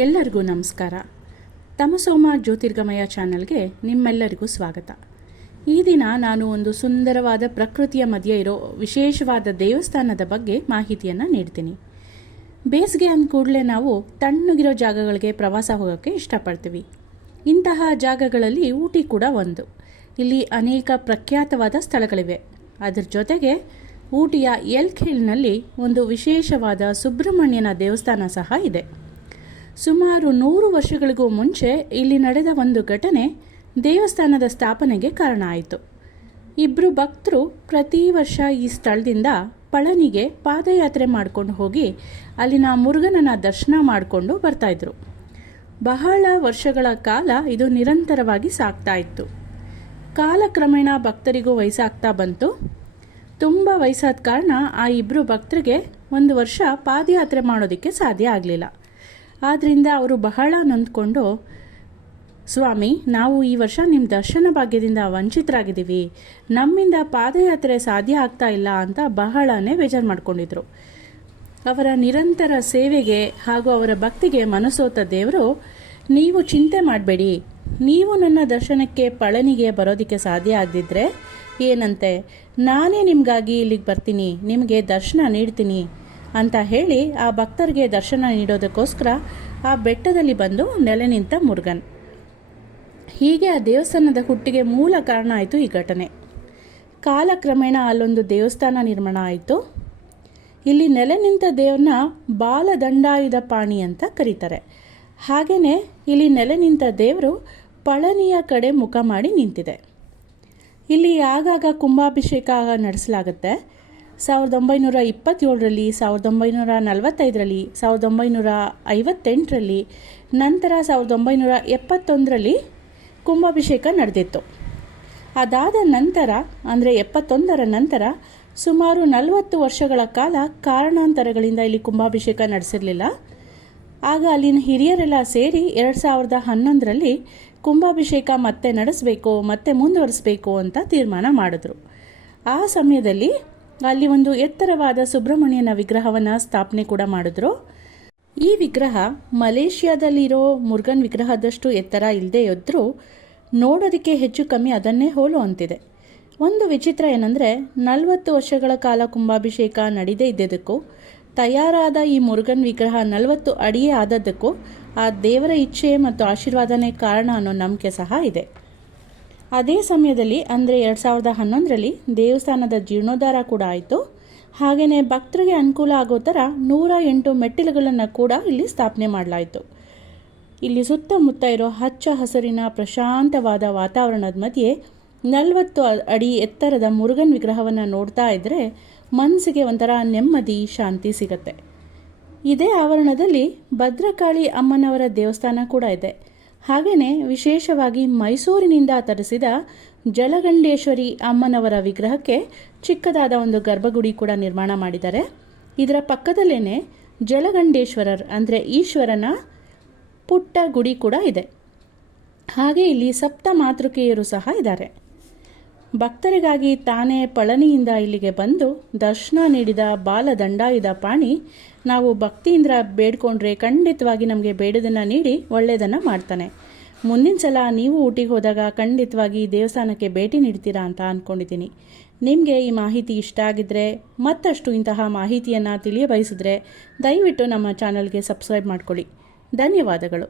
ಎಲ್ಲರಿಗೂ ನಮಸ್ಕಾರ. ತಮಸೋಮ ಜ್ಯೋತಿರ್ಗಮಯ ಚಾನಲ್ಗೆ ನಿಮ್ಮೆಲ್ಲರಿಗೂ ಸ್ವಾಗತ. ಈ ದಿನ ನಾನು ಒಂದು ಸುಂದರವಾದ ಪ್ರಕೃತಿಯ ಮಧ್ಯೆ ಇರೋ ವಿಶೇಷವಾದ ದೇವಸ್ಥಾನದ ಬಗ್ಗೆ ಮಾಹಿತಿಯನ್ನು ನೀಡ್ತೀನಿ. ಬೇಸಿಗೆ ಅಂದ ಕೂಡಲೇ ನಾವು ತಣ್ಣಗಿರೋ ಜಾಗಗಳಿಗೆ ಪ್ರವಾಸ ಹೋಗೋಕ್ಕೆ ಇಷ್ಟಪಡ್ತೀವಿ. ಇಂತಹ ಜಾಗಗಳಲ್ಲಿ ಊಟಿ ಕೂಡ ಒಂದು. ಇಲ್ಲಿ ಅನೇಕ ಪ್ರಖ್ಯಾತವಾದ ಸ್ಥಳಗಳಿವೆ. ಅದರ ಜೊತೆಗೆ ಊಟಿಯ ಎಲ್ಕ್ ಹಿಲ್ನಲ್ಲಿ ಒಂದು ವಿಶೇಷವಾದ ಸುಬ್ರಹ್ಮಣ್ಯನ ದೇವಸ್ಥಾನ ಸಹ ಇದೆ. ಸುಮಾರು 100 ವರ್ಷಗಳಿಗೂ ಮುಂಚೆ ಇಲ್ಲಿ ನಡೆದ ಒಂದು ಘಟನೆ ದೇವಸ್ಥಾನದ ಸ್ಥಾಪನೆಗೆ ಕಾರಣ ಆಯಿತು. ಇಬ್ಬರು ಭಕ್ತರು ಪ್ರತಿ ವರ್ಷ ಈ ಸ್ಥಳದಿಂದ ಪಳನಿಗೆ ಪಾದಯಾತ್ರೆ ಮಾಡಿಕೊಂಡು ಹೋಗಿ ಅಲ್ಲಿನ ಮುರುಗನನ ದರ್ಶನ ಮಾಡಿಕೊಂಡು ಬರ್ತಾಯಿದ್ರು. ಬಹಳ ವರ್ಷಗಳ ಕಾಲ ಇದು ನಿರಂತರವಾಗಿ ಸಾಗ್ತಾ ಇತ್ತು. ಕಾಲಕ್ರಮೇಣ ಭಕ್ತರಿಗೂ ವಯಸ್ಸಾಗ್ತಾ ಬಂತು. ತುಂಬ ವಯಸ್ಸಾದ ಕಾರಣ ಆ ಇಬ್ಬರು ಭಕ್ತರಿಗೆ ಒಂದು ವರ್ಷ ಪಾದಯಾತ್ರೆ ಮಾಡೋದಕ್ಕೆ ಸಾಧ್ಯ ಆಗಲಿಲ್ಲ. ಆದ್ದರಿಂದ ಅವರು ಬಹಳ ನೊಂದ್ಕೊಂಡು, ಸ್ವಾಮಿ, ನಾವು ಈ ವರ್ಷ ನಿಮ್ಮ ದರ್ಶನ ಭಾಗ್ಯದಿಂದ ವಂಚಿತರಾಗಿದ್ದೀವಿ, ನಮ್ಮಿಂದ ಪಾದಯಾತ್ರೆ ಸಾಧ್ಯ ಆಗ್ತಾ ಇಲ್ಲ ಅಂತ ಬಹಳನೇ ಬೇಜಾರು ಮಾಡ್ಕೊಂಡಿದ್ರು. ಅವರ ನಿರಂತರ ಸೇವೆಗೆ ಹಾಗೂ ಅವರ ಭಕ್ತಿಗೆ ಮನಸೋತ ದೇವರು, ನೀವು ಚಿಂತೆ ಮಾಡಬೇಡಿ, ನೀವು ನನ್ನ ದರ್ಶನಕ್ಕೆ ಪಳನಿಗೆ ಬರೋದಕ್ಕೆ ಸಾಧ್ಯ ಆಗದಿದ್ದರೆ ಏನಂತೆ, ನಾನೇ ನಿಮಗಾಗಿ ಇಲ್ಲಿಗೆ ಬರ್ತೀನಿ, ನಿಮಗೆ ದರ್ಶನ ನೀಡ್ತೀನಿ ಅಂತ ಹೇಳಿ ಆ ಭಕ್ತರಿಗೆ ದರ್ಶನ ನೀಡೋದಕ್ಕೋಸ್ಕರ ಆ ಬೆಟ್ಟದಲ್ಲಿ ಬಂದು ನೆಲೆ ನಿಂತ ಮುರುಗನ್. ಹೀಗೆ ಆ ದೇವಸ್ಥಾನದ ಹುಟ್ಟಿಗೆ ಮೂಲ ಕಾರಣ ಆಯಿತು ಈ ಘಟನೆ. ಕಾಲಕ್ರಮೇಣ ಅಲ್ಲೊಂದು ದೇವಸ್ಥಾನ ನಿರ್ಮಾಣ ಆಯಿತು. ಇಲ್ಲಿ ನೆಲೆ ನಿಂತ ದೇವ್ರನ್ನ ಬಾಲದಂಡಾಯುಧ ಪಾಣಿ ಅಂತ ಕರೀತಾರೆ. ಹಾಗೆಯೇ ಇಲ್ಲಿ ನೆಲೆ ನಿಂತ ದೇವರು ಪಳನಿಯ ಕಡೆ ಮುಖ ಮಾಡಿ ನಿಂತಿದೆ. ಇಲ್ಲಿ ಆಗಾಗ ಕುಂಭಾಭಿಷೇಕ ನಡೆಸಲಾಗುತ್ತೆ. 1927ರಲ್ಲಿ, 1945ರಲ್ಲಿ, 1958ರಲ್ಲಿ, ನಂತರ 1971ರಲ್ಲಿ ಕುಂಭಾಭಿಷೇಕ ನಡೆದಿತ್ತು. ಅದಾದ ನಂತರ ಅಂದರೆ 71ರ ನಂತರ ಸುಮಾರು 40 ವರ್ಷಗಳ ಕಾಲ ಕಾರಣಾಂತರಗಳಿಂದ ಇಲ್ಲಿ ಕುಂಭಾಭಿಷೇಕ ನಡೆಸಿರಲಿಲ್ಲ. ಆಗ ಅಲ್ಲಿನ ಹಿರಿಯರೆಲ್ಲ ಸೇರಿ 2011ರಲ್ಲಿ ಕುಂಭಾಭಿಷೇಕ ಮತ್ತೆ ನಡೆಸಬೇಕು, ಮತ್ತೆ ಮುಂದುವರಿಸಬೇಕು ಅಂತ ತೀರ್ಮಾನ ಮಾಡಿದ್ರು. ಆ ಸಮಯದಲ್ಲಿ ಅಲ್ಲಿ ಒಂದು ಎತ್ತರವಾದ ಸುಬ್ರಹ್ಮಣ್ಯನ ವಿಗ್ರಹವನ್ನು ಸ್ಥಾಪನೆ ಕೂಡ ಮಾಡಿದ್ರು. ಈ ವಿಗ್ರಹ ಮಲೇಷ್ಯಾದಲ್ಲಿರೋ ಮುರುಗನ್ ವಿಗ್ರಹದಷ್ಟು ಎತ್ತರ ಇಲ್ಲದೆ ಇದ್ದರೂ ನೋಡೋದಕ್ಕೆ ಹೆಚ್ಚು ಕಮ್ಮಿ ಅದನ್ನೇ ಹೋಲುವಂತಿದೆ. ಒಂದು ವಿಚಿತ್ರ ಏನಂದರೆ, 40 ವರ್ಷಗಳ ಕಾಲ ಕುಂಭಾಭಿಷೇಕ ನಡೆದೇ ಇದ್ದಿದ್ದಕ್ಕೂ ತಯಾರಾದ ಈ ಮುರುಗನ್ ವಿಗ್ರಹ 40 ಅಡಿಯೇ ಆದದ್ದಕ್ಕೂ ಆ ದೇವರ ಇಚ್ಛೆ ಮತ್ತು ಆಶೀರ್ವಾದನೇ ಕಾರಣ ಅನ್ನೋ ನಂಬಿಕೆ ಸಹ ಇದೆ. ಅದೇ ಸಮಯದಲ್ಲಿ ಅಂದರೆ 2011ರಲ್ಲಿ ದೇವಸ್ಥಾನದ ಜೀರ್ಣೋದ್ಧಾರ ಕೂಡ ಆಯಿತು. ಹಾಗೆಯೇ ಭಕ್ತರಿಗೆ ಅನುಕೂಲ ಆಗೋ ಥರ 108 ಮೆಟ್ಟಿಲುಗಳನ್ನು ಕೂಡ ಇಲ್ಲಿ ಸ್ಥಾಪನೆ ಮಾಡಲಾಯಿತು. ಇಲ್ಲಿ ಸುತ್ತಮುತ್ತ ಇರೋ ಹಚ್ಚ ಹಸಿರಿನ ಪ್ರಶಾಂತವಾದ ವಾತಾವರಣದ ಮಧ್ಯೆ 40 ಅಡಿ ಎತ್ತರದ ಮುರುಗನ್ ವಿಗ್ರಹವನ್ನು ನೋಡ್ತಾ ಇದ್ದರೆ ಮನಸ್ಸಿಗೆ ಒಂಥರ ನೆಮ್ಮದಿ, ಶಾಂತಿ ಸಿಗತ್ತೆ. ಇದೇ ಆವರಣದಲ್ಲಿ ಭದ್ರಕಾಳಿ ಅಮ್ಮನವರ ದೇವಸ್ಥಾನ ಕೂಡ ಇದೆ. ಹಾಗೆಯೇ ವಿಶೇಷವಾಗಿ ಮೈಸೂರಿನಿಂದ ತರಿಸಿದ ಜಲಗಂಡೇಶ್ವರಿ ಅಮ್ಮನವರ ವಿಗ್ರಹಕ್ಕೆ ಚಿಕ್ಕದಾದ ಒಂದು ಗರ್ಭಗುಡಿ ಕೂಡ ನಿರ್ಮಾಣ ಮಾಡಿದ್ದಾರೆ. ಇದರ ಪಕ್ಕದಲ್ಲೇ ಜಲಗಂಡೇಶ್ವರರ್ ಅಂದರೆ ಈಶ್ವರನ ಪುಟ್ಟ ಗುಡಿ ಕೂಡ ಇದೆ. ಹಾಗೆ ಇಲ್ಲಿ ಸಪ್ತ ಮಾತೃಕೆಯರು ಸಹ ಇದ್ದಾರೆ. ಭಕ್ತರಿಗಾಗಿ ತಾನೇ ಪಳನಿಯಿಂದ ಇಲ್ಲಿಗೆ ಬಂದು ದರ್ಶನ ನೀಡಿದ ಬಾಲದಂಡಾಯುಧ ಪಾಣಿ ನಾವು ಭಕ್ತಿಯಿಂದ ಬೇಡ್ಕೊಂಡ್ರೆ ಖಂಡಿತವಾಗಿ ನಮಗೆ ಬೇಡದನ್ನು ನೀಡಿ ಒಳ್ಳೆಯದನ್ನು ಮಾಡ್ತಾನೆ. ಮುಂದಿನ ಸಲ ನೀವು ಊಟಿಗೆ ಹೋದಾಗ ಖಂಡಿತವಾಗಿ ದೇವಸ್ಥಾನಕ್ಕೆ ಭೇಟಿ ನೀಡ್ತೀರಾ ಅಂತ ಅಂದ್ಕೊಂಡಿದ್ದೀನಿ. ನಿಮಗೆ ಈ ಮಾಹಿತಿ ಇಷ್ಟ ಆಗಿದ್ದರೆ, ಮತ್ತಷ್ಟು ಇಂತಹ ಮಾಹಿತಿಯನ್ನು ತಿಳಿಯಬಯಸಿದ್ರೆ ದಯವಿಟ್ಟು ನಮ್ಮ ಚಾನಲ್ಗೆ ಸಬ್ಸ್ಕ್ರೈಬ್ ಮಾಡ್ಕೊಳ್ಳಿ. ಧನ್ಯವಾದಗಳು.